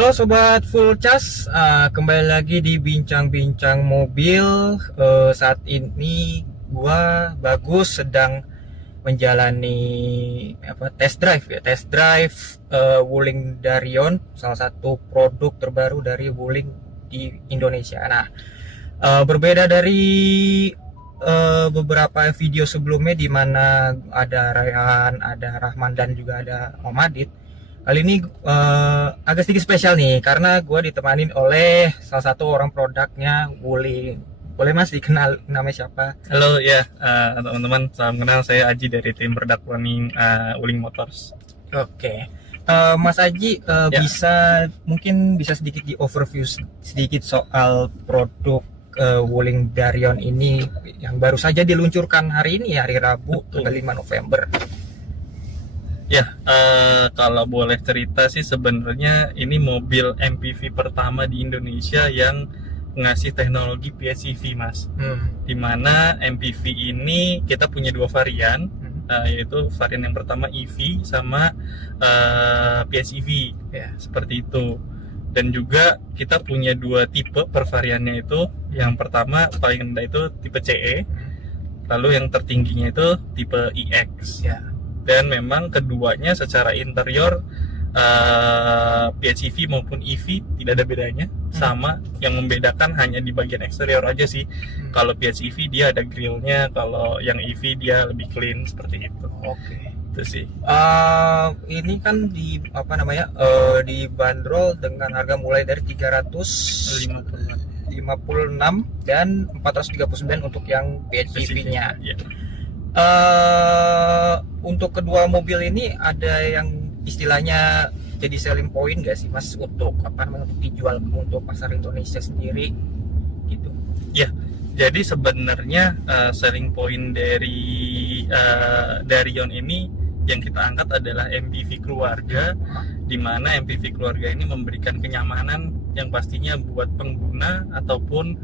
Halo sobat full cas, kembali lagi di bincang-bincang mobil. Saat ini gua Bagus sedang menjalani test drive Wuling Darion, salah satu produk terbaru dari Wuling di Indonesia. Nah, berbeda dari beberapa video sebelumnya di mana ada Rayhan, ada Rahman dan juga ada Muhammadit. Kali ini agak sedikit spesial nih karena gue ditemanin oleh salah satu orang produknya Wuling. Boleh Mas dikenal namanya siapa? Halo ya teman-teman, salam kenal, saya Aji dari tim product planning Wuling Motors. Oke. Mas Aji Ya. mungkin bisa sedikit di overview sedikit soal produk Wuling Darion ini yang baru saja diluncurkan hari ini, hari Rabu tanggal 5 November. Ya, kalau boleh cerita sih sebenarnya ini mobil MPV pertama di Indonesia yang ngasih teknologi PHEV, Mas. Dimana MPV ini kita punya dua varian, yaitu varian yang pertama EV sama PHEV, Ya. seperti itu. Dan juga kita punya dua tipe per variannya itu. Yang pertama paling rendah itu tipe CE, lalu yang tertingginya itu tipe EX. Ya. Dan memang keduanya secara interior PHEV maupun EV tidak ada bedanya, sama. Yang membedakan hanya di bagian eksterior aja sih. Kalau PHEV dia ada grillnya, kalau yang EV dia lebih clean, seperti itu. Oke. Itu sih. Ini kan dibanderol dengan harga mulai dari 356 dan 439 untuk yang PHEV-nya. Ya. Untuk kedua mobil ini ada yang istilahnya jadi selling point nggak sih Mas untuk untuk dijual untuk pasar Indonesia sendiri gitu? Ya, jadi sebenarnya selling point dari Darion ini yang kita angkat adalah MPV keluarga, di mana MPV keluarga ini memberikan kenyamanan yang pastinya buat pengguna ataupun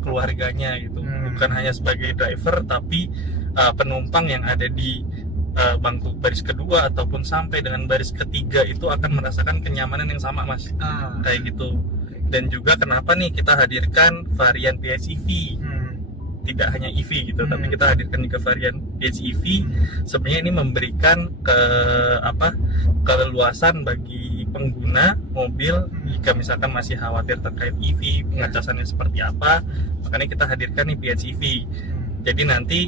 keluarganya gitu. Bukan hanya sebagai driver, tapi penumpang yang ada di bangku baris kedua ataupun sampai dengan baris ketiga itu akan merasakan kenyamanan yang sama, Mas. Kayak gitu. Dan juga kenapa nih kita hadirkan varian PHEV, tidak hanya EV gitu, tapi kita hadirkan juga varian PHEV. Sebenarnya ini memberikan keleluasan bagi pengguna mobil jika misalkan masih khawatir terkait EV, pengecasannya seperti apa, makanya kita hadirkan nih PHEV. Jadi nanti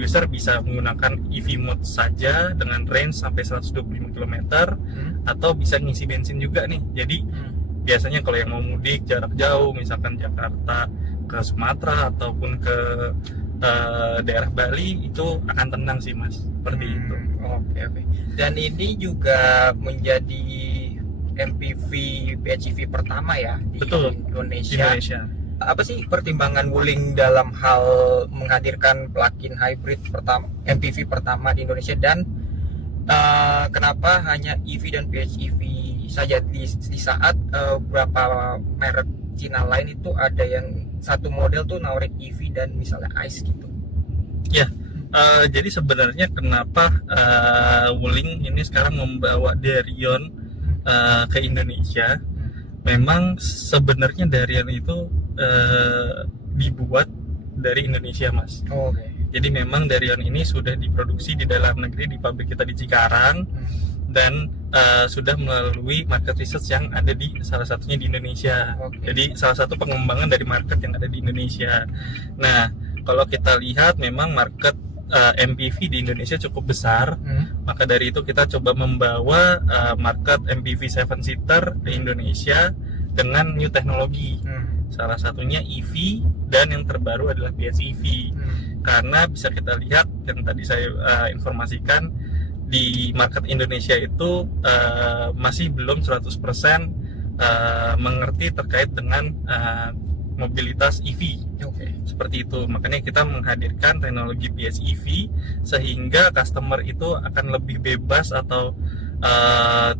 user bisa menggunakan EV mode saja dengan range sampai 125 km, atau bisa ngisi bensin juga nih. Jadi biasanya kalau yang mau mudik jarak jauh, misalkan Jakarta ke Sumatera ataupun ke daerah Bali, itu akan tenang sih, Mas, seperti itu. Oke. Dan ini juga menjadi MPV PHEV pertama ya di Indonesia. Apa sih pertimbangan Wuling dalam hal menghadirkan plug-in hybrid MPV pertama di Indonesia, dan kenapa hanya EV dan PHEV saja di saat beberapa merek Cina lain itu ada yang satu model tuh nawarin EV dan misalnya ICE gitu? Ya, jadi sebenarnya kenapa Wuling ini sekarang membawa Darion ke Indonesia? Memang sebenarnya Darion itu dibuat dari Indonesia, Mas. Jadi memang Darion ini sudah diproduksi di dalam negeri di pabrik kita di Cikarang, dan sudah melalui market research yang ada di salah satunya di Indonesia. Jadi salah satu pengembangan dari market yang ada di Indonesia. Nah, kalau kita lihat memang market MPV di Indonesia cukup besar, maka dari itu kita coba membawa market MPV 7-seater ke Indonesia dengan new teknologi. Salah satunya EV, dan yang terbaru adalah PHEV. Karena bisa kita lihat yang tadi saya informasikan, di market Indonesia itu masih belum 100% mengerti terkait dengan mobilitas EV. Seperti itu. Makanya kita menghadirkan teknologi PHEV sehingga customer itu akan lebih bebas atau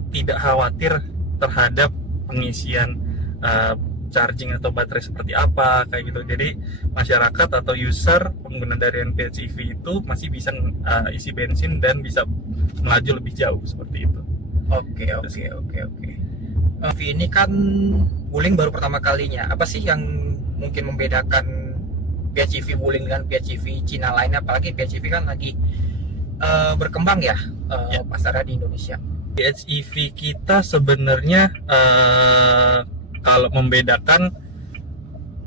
tidak khawatir terhadap pengisian charging atau baterai seperti apa, kayak gitu. Jadi masyarakat atau user pengguna Darion PHEV itu masih bisa isi bensin dan bisa melaju lebih jauh, seperti itu. Oke. ini kan Wuling baru pertama kalinya. Apa sih yang mungkin membedakan PHEV Wuling dengan PHEV Cina lainnya? Apalagi PHEV kan lagi berkembang ya, pasarnya di Indonesia. PHEV kita sebenarnya kalau membedakan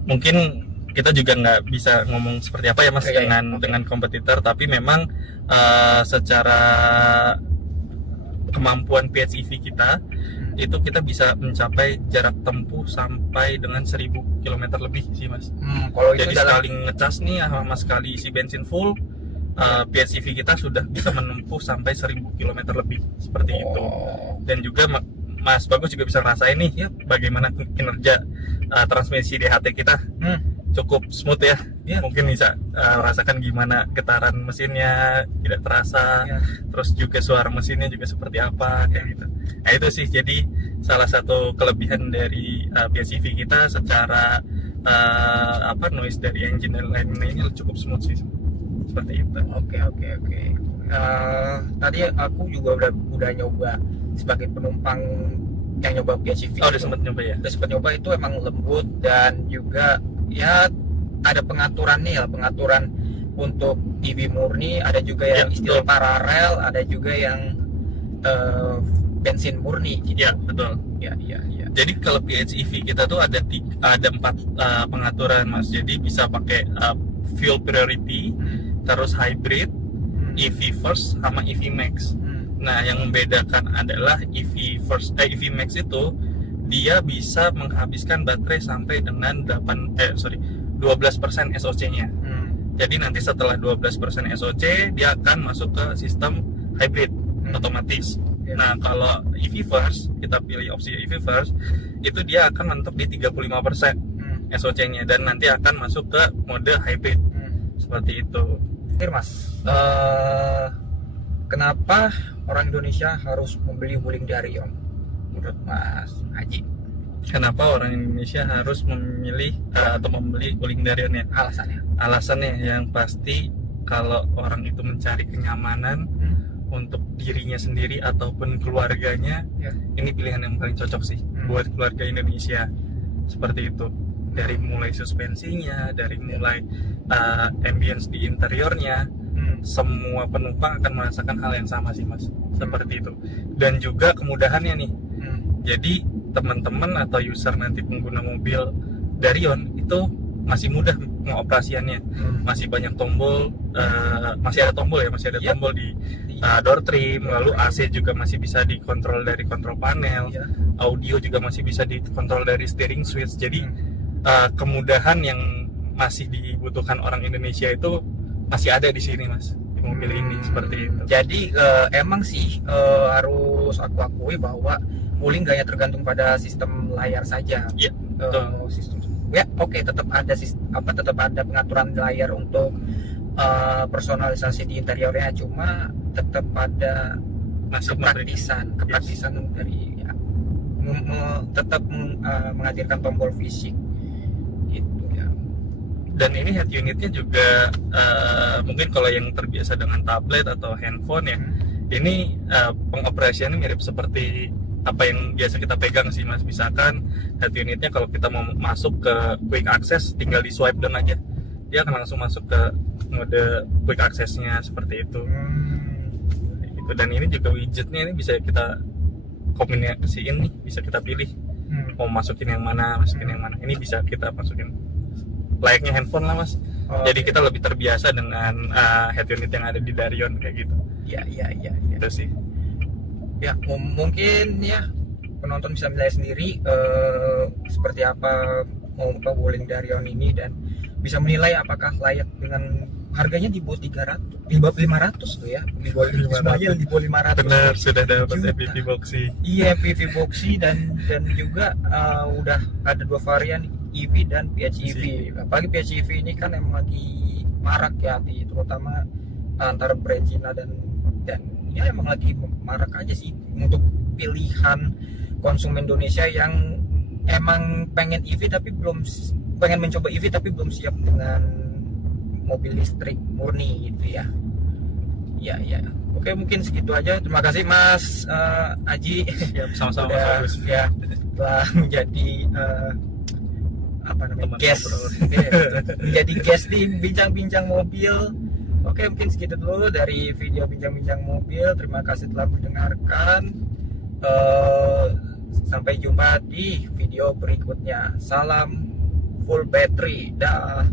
mungkin kita juga nggak bisa ngomong seperti apa ya Mas dengan kompetitor, tapi memang secara kemampuan PHEV kita itu kita bisa mencapai jarak tempuh sampai dengan 1000 km lebih sih Mas. Kalau jadi sekali ngecas nih sama sekali isi bensin full, PHEV kita sudah bisa menempuh sampai 1000 km lebih seperti itu. Dan juga Mas Bagus juga bisa ngerasain nih ya bagaimana kinerja transmisi DHT kita. Cukup smooth ya. Mungkin bisa rasakan gimana getaran mesinnya tidak terasa, terus juga suara mesinnya juga seperti apa kayak gitu. Nah itu sih jadi salah satu kelebihan dari PHEV kita secara noise dari engine dan lain-lainnya cukup smooth sih seperti itu. Oke. Tadi aku juga udah nyoba sebagai penumpang yang nyoba PHEV. Udah sempat nyoba ya? Udah sempat nyoba, itu emang lembut dan juga ya ada pengaturannya ya, pengaturan untuk EV murni, ada juga yang istilah paralel, ada juga yang bensin murni gitu. Ya betul. Ya. Jadi kalau PHEV kita tuh ada 4 pengaturan Mas. Jadi bisa pakai fuel priority, terus hybrid, EV first sama EV max. Nah yang membedakan adalah EV max itu dia bisa menghabiskan baterai sampai dengan 12% SOC-nya. Jadi nanti setelah 12% SOC dia akan masuk ke sistem hybrid otomatis. Nah kalau EV first, kita pilih opsi EV first, itu dia akan mentok di 35% SOC-nya dan nanti akan masuk ke mode hybrid. Seperti itu. Mas, kenapa orang Indonesia harus membeli Wuling Darion menurut Mas Haji? Kenapa orang Indonesia harus memilih atau membeli Wuling Darion ya? Alasannya yang pasti kalau orang itu mencari kenyamanan untuk dirinya sendiri ataupun keluarganya, ini pilihan yang paling cocok sih buat keluarga Indonesia. Seperti itu. Dari mulai suspensinya, dari mulai ambience di interiornya, semua penumpang akan merasakan hal yang sama sih Mas. Seperti itu. Dan juga kemudahannya nih. Jadi teman-teman atau user nanti pengguna mobil Darion itu masih mudah pengoperasiannya. Masih banyak tombol, masih ada tombol tombol di door trim, lalu AC juga masih bisa dikontrol dari kontrol panel, audio juga masih bisa dikontrol dari steering switch. Jadi kemudahan yang masih dibutuhkan orang Indonesia itu masih ada di sini Mas, di mobil ini seperti itu. Jadi emang sih harus aku akui bahwa Wuling gak hanya tergantung pada sistem layar saja. Iya. Tetap ada tetap ada pengaturan layar untuk personalisasi di interiornya, cuma tetap ada kepraktisan dari tetap menghadirkan tombol fisik gitu ya. Dan ini head unitnya juga mungkin kalau yang terbiasa dengan tablet atau handphone ya, ini pengoperasiannya mirip seperti apa yang biasa kita pegang sih Mas. Misalkan head unitnya kalau kita mau masuk ke quick access, tinggal di swipe down aja, dia akan langsung masuk ke mode quick access-nya seperti itu. Dan ini juga widgetnya ini bisa kita kombinasiin nih, bisa kita pilih mau masukin yang mana, ini bisa kita masukin layaknya handphone lah Mas. Jadi kita lebih terbiasa dengan head unit yang ada di Darion kayak gitu. Iya. Itu sih. Ya mungkin ya penonton bisa menilai sendiri seperti apa Wuling Darion ini dan bisa menilai apakah layak dengan harganya di bawah 300, di bawah 500 tuh ya, di bawah 500. Benar, sudah dapat MPV boxy. Iya, MPV boxy dan juga udah ada 2 varian, EV dan PHEV. Apalagi PHEV ini kan emang lagi marak ya, terutama antara brand Cina dan ya emang lagi marak aja sih untuk pilihan konsumen Indonesia yang emang pengen mencoba EV tapi belum siap dengan mobil listrik murni gitu ya. Ya. Oke, mungkin segitu aja. Terima kasih Mas Aji. Sama-sama Mas Agus. Ya. telah menjadi apa namanya, guest menjadi guest di bincang-bincang mobil. Oke, mungkin segitu dulu dari video bincang-bincang mobil. Terima kasih telah mendengarkan. Sampai jumpa di video berikutnya. Salam full battery. Dah.